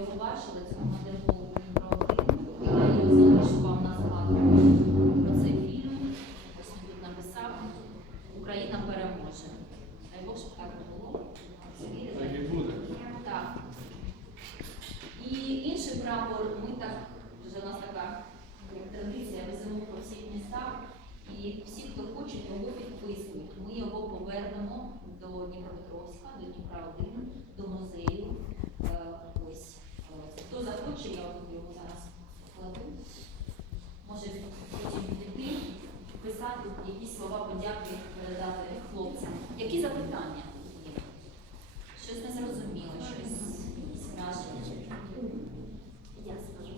його бачили, цього моделку Дніпро 1. Я залишу вам на згадку про цей фільм. Ось він тут написав Україна переможе. Дай Бог, щоб так було. Так і буде. Так. І інший прапор, ми так, вже у нас така традиція, веземо по всіх містах, і всі, хто хоче, його підписують. Ми його повернемо до Дніпропетровська, до Дніпра 1, до музею. Захоче, я тут його зараз кладу. Може потім піти, писати якісь слова подяки, передати хлопцям. Які запитання? є? Щось не зрозуміло, щось якісь враження. Я скажу.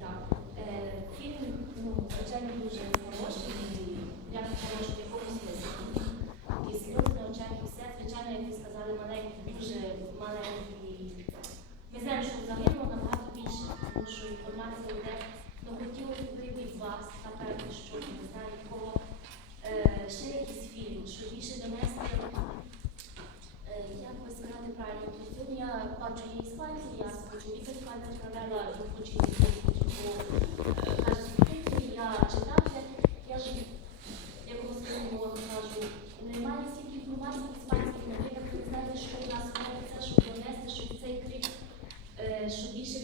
Так. Е, Фільм, ну, звичайно, дуже хороший, і як хороший в якомусь смислі. І сльози на очах, і все, звичайно, як ви сказали, маленький, дуже маленький. Ми знаємо, що загинуло набагато більше, тому що інформація йде. Ну, хотілося б від вас, напевно, що не знаю, кого е, ще якийсь фільм, що більше донести. Е, Як би сказати правильно, то сьогодні я бачу є іспанці, я хочу і іспанця провела, і хочу і каже, я читався, я ж якому своєму мову кажу, немає стільки інформації в іспанській, наприклад, ви знаєте, що в нас робиться, щоб донести, щоб цей крик, е, щоб більше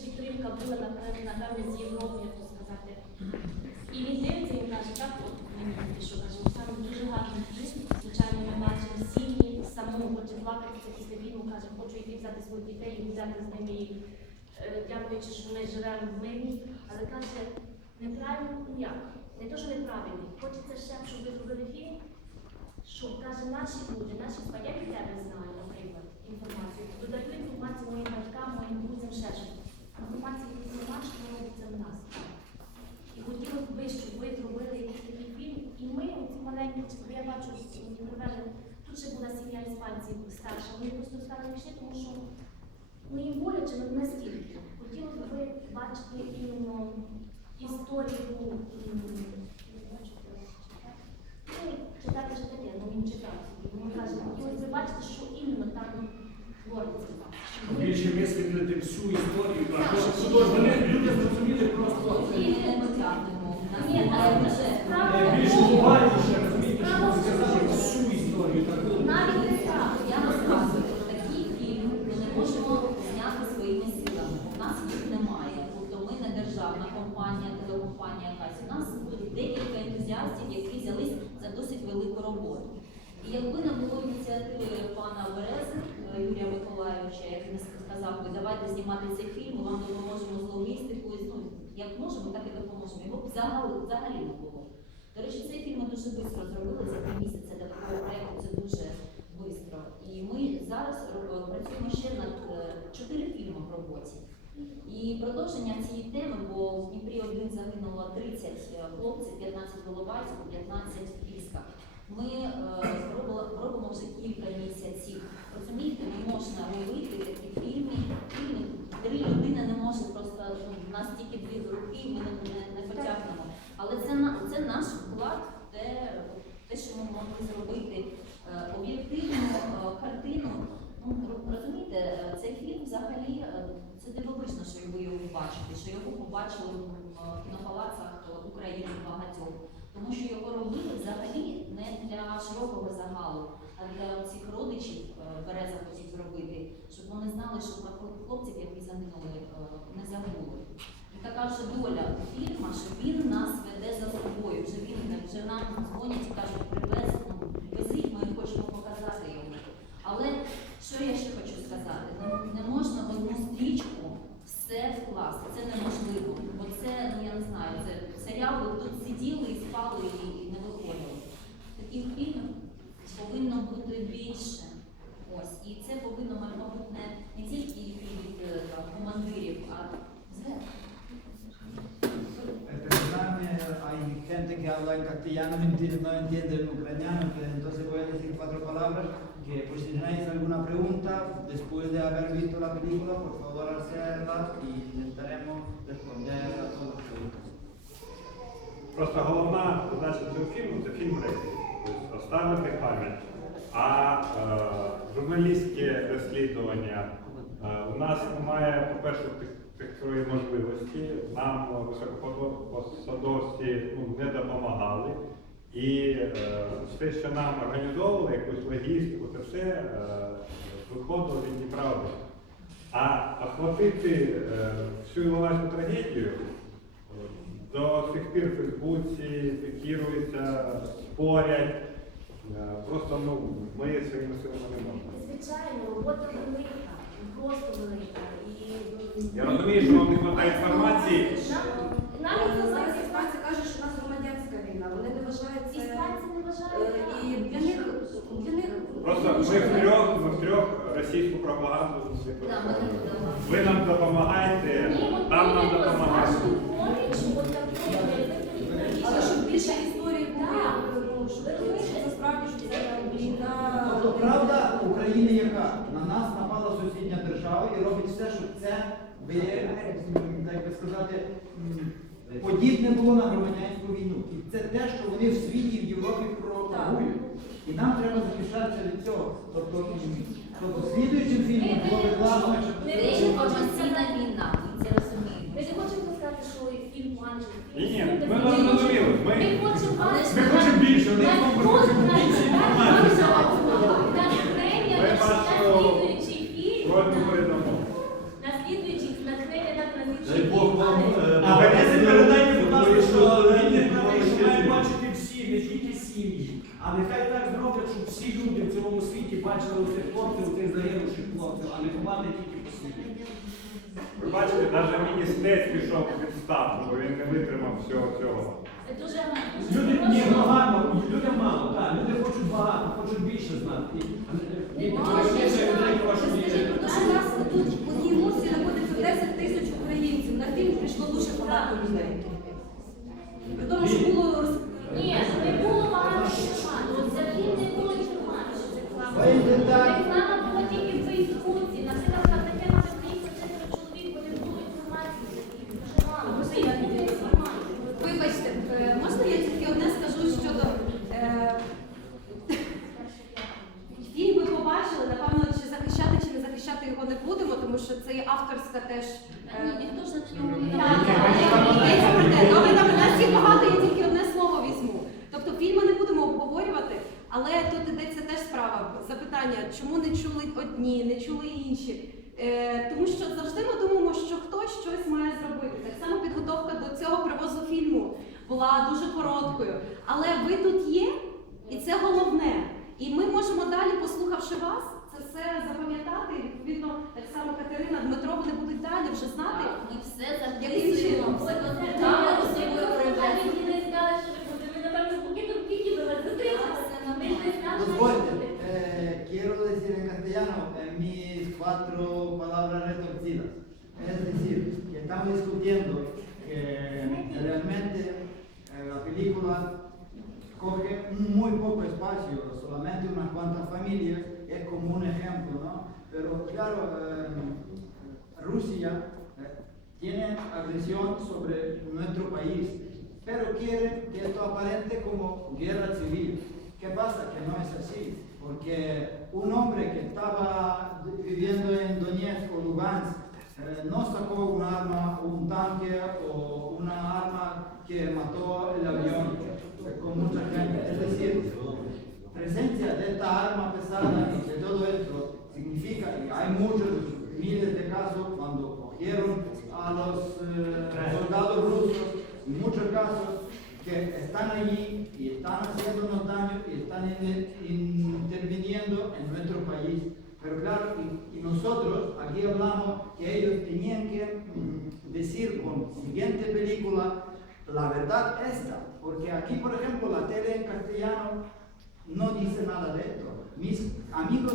напевно, напевно, з Європи, то сказати. І він дивиться і каже, так, от мені що каже, саме дуже гарний фільм. Звичайно, ми бачимо сім'ї, самому хоче плакатися після війну, каже, хочу йти взяти своїх дітей і взяти з ними їх, е, дякуючи, що ми живемо в мирі. Але каже, неправильно, ну як? Не то, що неправильно, хочеться ще, щоб ви зробили фільм, щоб каже, наші люди, наші від тебе знаю, наприклад, інформацію. Додаю інформацію моїм батькам, моїм друзям, ще щось. Інформація від нема, що робиться в нас. І хотілося б, щоб ви зробили якийсь такий фільм. І ми, оці маленькі, бо я бачу, мені привели, тут ще була сім'я іспанців старша, вони просто стали пішли, тому що ну, їм боляче ну, настільки. Хотілося б ви бачити іменно історію. читати. Ну, читати ж таке, ну він читав. собі. Він каже, хотілося б бачити, що іменно там твориться. Більше висвітлити всю історію, щоб художники люди зрозуміли просто І не потягнемо. У нас Ні, немає але бюджету. справа е, більш в тому- глобальніше, розумієте, щоб Справа в сказати тому- всю історію таку. Навіть не так. Я розказую, такий фільм ми не можемо зняти своїми силами. У нас їх немає. Тобто ми не державна компанія, телекомпанія. У нас тут декілька ентузіастів, які взялись за досить велику роботу. І якби не було ініціативи пана Берези, е, Юрія Миколаївича, який не сказав би, давайте знімати цей фільм, ми вам допоможемо з логістикою, ну, як можемо, так і допоможемо. Його взагалі, взагалі не було. До речі, цей фільм ми дуже швидко зробили за три місяці для такого проєкту. Це дуже швидко. І ми зараз працюємо ще над е, чотири фільми в роботі. І продовження цієї теми, бо в Дніпрі один загинуло 30 хлопців, 15 в Головайську, 15 в Пісках. Ми е, робимо, вже кілька місяців. Розумієте, не можна робити такі фільми. Три людини не може просто ну, в нас тільки дві руки, ми не, не, не потягнемо. Але це на це наш вклад, в те, те, що ми могли зробити е, об'єктивну е, картину. Ну, ро- розумієте, е, цей фільм взагалі е, це дивовижно, що ви його бачите, що його побачили в е, кінопалацах України багатьох. Тому що його робили взагалі не для широкого загалу, а для цих родичів е, Береза хотів зробити, щоб вони знали, що про хлопців, які загинули, е, не забули. І така вже доля фільма, що він нас веде за собою. Вже він вже нам дзвонять і кажуть, привез, ну, везіть, ми хочемо показати йому. Але що я ще хочу сказати? Не, не можна в одну стрічку все вкласти. Це неможливо. Бо це, ну я не знаю, це серіал, ви тут сиділи і спали і, і не виходили. Таких фільмів повинно бути більше. Ось. І це повинно, мабуть, не, не тільки йти від е, там, командирів, а зверху. Eh, Perdonadme, hay gente que habla en castellano, no entiende, el ucraniano, que entonces voy a decir cuatro palabras, que pues si tenéis alguna pregunta después de haber visto la película, por favor hacerla y intentaremos responder a todas las preguntas. Просто головна задача цього фільму це фільм. Тобто оставити пам'ять. А е, журналістське розслідування е, у нас немає, по-перше, такої можливості. Нам високопосадовці ну, не допомагали. І е, все, що нам організовували, якусь логістику, це все е, виходило від неправди. А охватити е, всю Іловайську трагедію до сих пір в Фейсбуці пікіруються, спорять. Е, Просто ну, ми своїми силами не можемо. Звичайно, робота велика, просто велика. Я розумію, що вам не вистачає інформації. Нам- зараз іспанці кажуть, що у нас громадянська війна. Вони не вважають це. іспанці не е, вважають. І для них для них Просто ми в трьох, ми в трьох російську пропаганду Да, ми не Ви нам допомагаєте, там нам допомагають. вашої поміч, от такої, але щоб більше історії було, Так. ну, щоб розуміти, що насправді що це війна. Тобто правда України яка? На нас напала сусідня держава і робить все, щоб це ви, так би сказати, подібне було на громадянську війну. І це те, що вони в світі в Європі пропагують. І нам треба захищатися від цього. Тобто, тобто слідуючим фільмом було би класно, щоб Не Це війна, ми хочемо сказати, що фільм поганий. Ні, ні, ми вас зрозуміли. Ми хочемо більше, вони Так, хочуть просто більше так, інформації. так, так, натхнення Ми на вашу слідуючий фільм. Просьбу передамо. На слідуючий натхнення на Дай Бог вам, але- е, А ви передайте, будь ласка, що він що що бачити всі, не тільки сім'ї. А нехай так зроблять, щоб всі люди в цілому світі бачили цих хлопців, цих загинувших хлопців, а не ховати тільки по світі. Ви бачите, навіть міністець пішов у відставку, бо він не витримав всього цього. Це дуже гарно. Люди ні, багато, людям мало, так, люди хочуть багато, хочуть більше знати. І, і, і, більше людей хочуть Скажіть, і- про те, що у нас тут в одній мусі знаходиться 10 тисяч українців. На фільм прийшло дуже багато людей. Тому, що було роз- Ні, не було багато інформації. От За фільм не було інформації, що це Ви йдете- Реклама була тільки в Фейсбуці. Наприклад, на таке може приїхати цифра чоловік, бо не було інформації за фільм. Дуже мало. Просто Просто я- є інформація. Вибачте, е, можна я тільки одне скажу щодо. е, Фільм ви побачили, напевно, чи захищати, чи не захищати його не будемо, тому що це є авторська теж. Та е, Ні, ніхто ж на ньому не Так, наполягає. йдеться про те. Добре, добре, нас є багато, я тільки одне слово візьму. Тобто фільм ми не будемо обговорювати, але тут йдеться теж справа. Запитання, чому не чули одні, не чули інші. Е, тому що завжди ми думаємо, що хтось щось має зробити. Так само підготовка до цього привозу фільму була дуже короткою. Але ви тут є, і це головне. І ми можемо далі, послухавши вас, це все запам'ятати. І, Відповідно, так само Катерина, Дмитро, вони будуть далі вже знати. Ми все Яким записуємо, чином? Palabras retorcidas. Es decir, que estamos discutiendo que realmente eh, la película coge muy poco espacio, solamente unas cuantas familias, es como un ejemplo, ¿no? Pero claro, eh, Rusia eh, tiene agresión sobre nuestro país, pero quiere que esto aparente como guerra civil. ¿Qué pasa? Que no es así, porque un hombre que estaba viviendo en Donetsk o Lugansk eh, no sacó un arma, un tanque o una arma que mató el avión con mucha gente. Es decir, presencia de esta arma pesada y de todo esto significa, y hay muchos, miles de casos, cuando cogieron a los eh, soldados rusos, en muchos casos, que están allí y están haciéndonos daño y están in- en nuestro país. Pero claro, y, y nosotros aquí hablamos que ellos tenían que mm, decir con siguiente película la verdad esta, porque aquí, por ejemplo, la tele en castellano no dice nada de esto. Mis amigos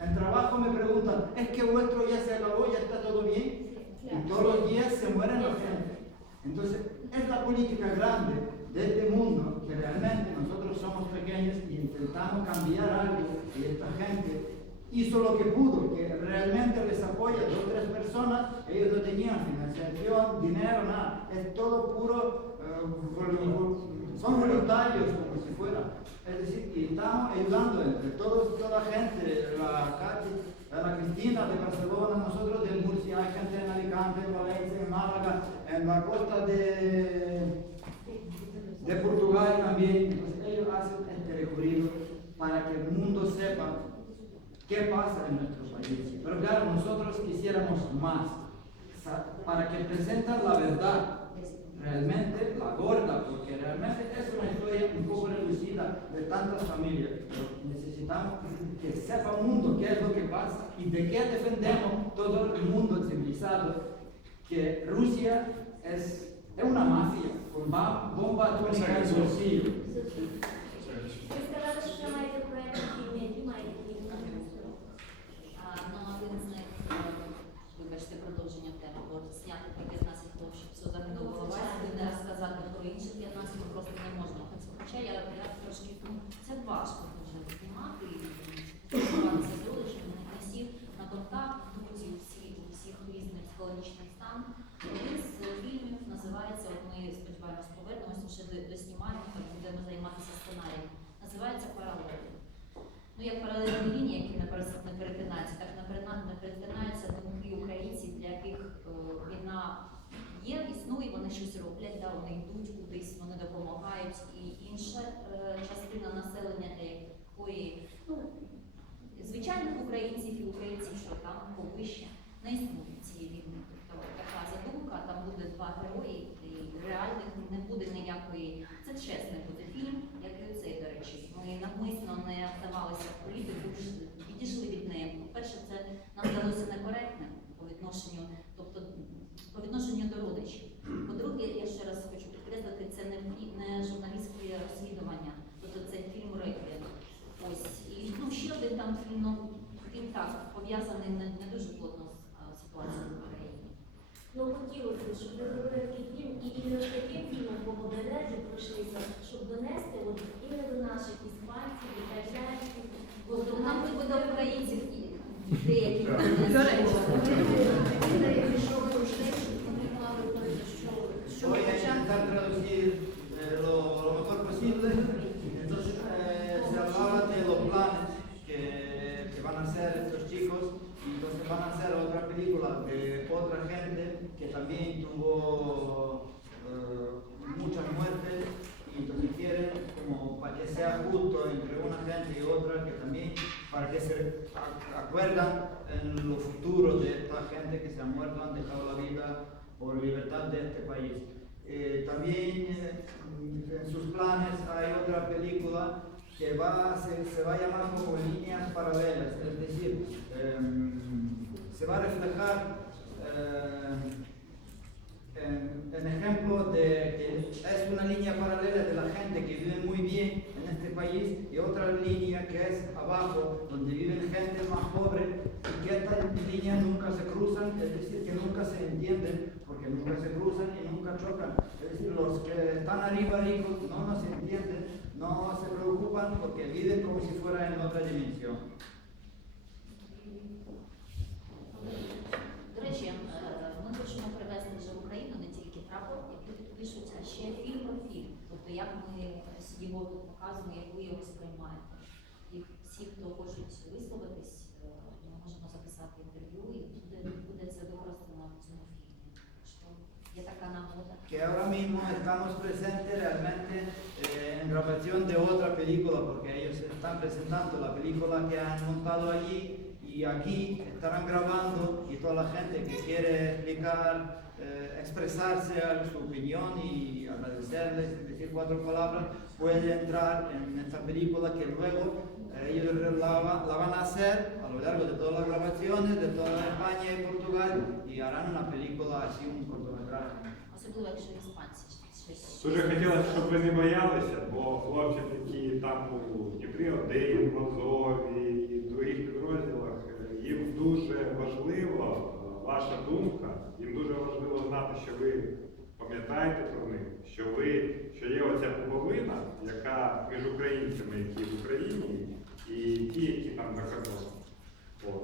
en trabajo me preguntan, ¿es que vuestro ya se acabó, ya está todo bien? Y todos los días se mueren la gente. Entonces, es la política grande de este mundo que realmente nosotros somos pequeños y intentamos cambiar algo y esta gente hizo lo que pudo, que realmente les apoya dos o tres personas, ellos no tenían financiación, dinero, nada, es todo puro, eh, son voluntarios como si fuera. Es decir, y estamos ayudando entre todos, toda la gente, la Katy, la Cristina de Barcelona, nosotros de Murcia, hay gente en Alicante, en Valencia, en Málaga, en la costa de, de Portugal también. Pues ellos hacen este recorrido para que el mundo sepa qué pasa en nuestro país. Pero claro, nosotros quisiéramos más, para que presenten la verdad, realmente la gorda, porque realmente es una historia un poco reducida de tantas familias. Necesitamos que sepa el mundo qué es lo que pasa y de qué defendemos todo el mundo civilizado, que Rusia es una mafia con ba- bomba atómica en el bolsillo. Ви сказали, що ви маєте проєкт фільмі, які маєте фільми? А, Ну, один з них, е, вибачте, продовження теми, бо зняти про 15 того, щоб все загинуло голова, не розказати про інших 15 просто не можна. Хоч- Хоча я, я трошки, ну, це важко дуже знімати і спілкуватися з родичами, не не всі на контакт, друзі, всі, у всіх різний психологічний стан. Один з фільмів називається, от ми сподіваємось повернемося, ще до- доснімаємо, так будемо займатися сценарієм. Називається Паралель. Ну, як паралельні лінії, які не перетинаються, так не перетинаються думки українців, для яких е, війна є, існує, вони щось роблять, да, вони йдуть кудись, вони допомагають. І інша е, частина населення, для якої ну, звичайних українців і українців, що там повище, не існує цієї війни. Тобто така задумка, там буде два герої, і реальних не буде ніякої. Це чесний буде фільм, як і цей, до речі. Ми навмисно не вдавалися в політику, пішли- відійшли від неї. По-перше, це нам здалося некоректним по відношенню, тобто по відношенню до родичів. По-друге, я ще раз хочу підкреслити, це не, фі- не журналістське розслідування, тобто це фільм реквієм. Ось і ну ще один там фільм, ну, він так пов'язаний не, не дуже плотно з а, ситуацією в Україні. Ну, хотілося, б, щоб ви зробили такий фільм і іменно з таким фільмом по модережі пройшлися, щоб донести от іменно до наших іспанців, італійців, бо Тобто до нам нас буде українців і деякі se ac- acuerdan en lo futuro de esta gente que se ha muerto, han dejado la vida por libertad de este país. Eh, también eh, en sus planes hay otra película que va, se, se va a llamar como líneas paralelas, es decir, em, se va a reflejar em, en, en ejemplo de que es una línea paralela de la gente que vive muy bien en este país y otra línea que es abajo, donde viven gente más pobre y que estas líneas nunca se cruzan, es decir, que nunca se entienden porque nunca se cruzan y nunca chocan. Es decir, los que están arriba ricos no nos entienden, no se preocupan porque viven como si fuera en otra dimensión. До речі, е, ми хочемо привезти вже в Україну не тільки прапор, який підпишуть, а ще фільм про фільм. Тобто як ми його тут показуємо, як ви його сприймаєте. І всі, хто хочуть висловитись, е, ми можемо записати інтерв'ю і буде, буде це використано в цьому фільмі. Так що є така нагода. que ahora mismo estamos presentes realmente eh, en grabación de otra película, porque ellos están presentando la película que han montado allí y aquí estarán grabando y toda la gente que quiere explicar, eh, expresarse a su opinión y agradecerles, decir cuatro palabras, puede entrar en esta película que luego eh, ellos la, la van a hacer a lo largo de todas las grabaciones de toda España y Portugal y harán una película así, un cortometraje. Дуже хотілося, щоб ви не боялися, бо хлопці такі там у Дніпрі, Одеї, в Азові і в других підрозділах, е, їм дуже важливо е, ваша думка, їм дуже важливо знати, що ви пам'ятаєте про них, що ви, що є оця пуповина, яка між українцями, які в Україні, і ті, які там за кордоном.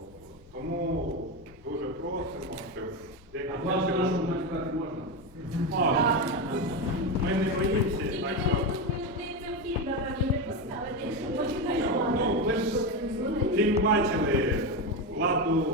Тому дуже просимо, щоб А декілька нашу чоловік- можна? А, Ми не боїмося, так що. Ну, ви ж фільм бачили, владу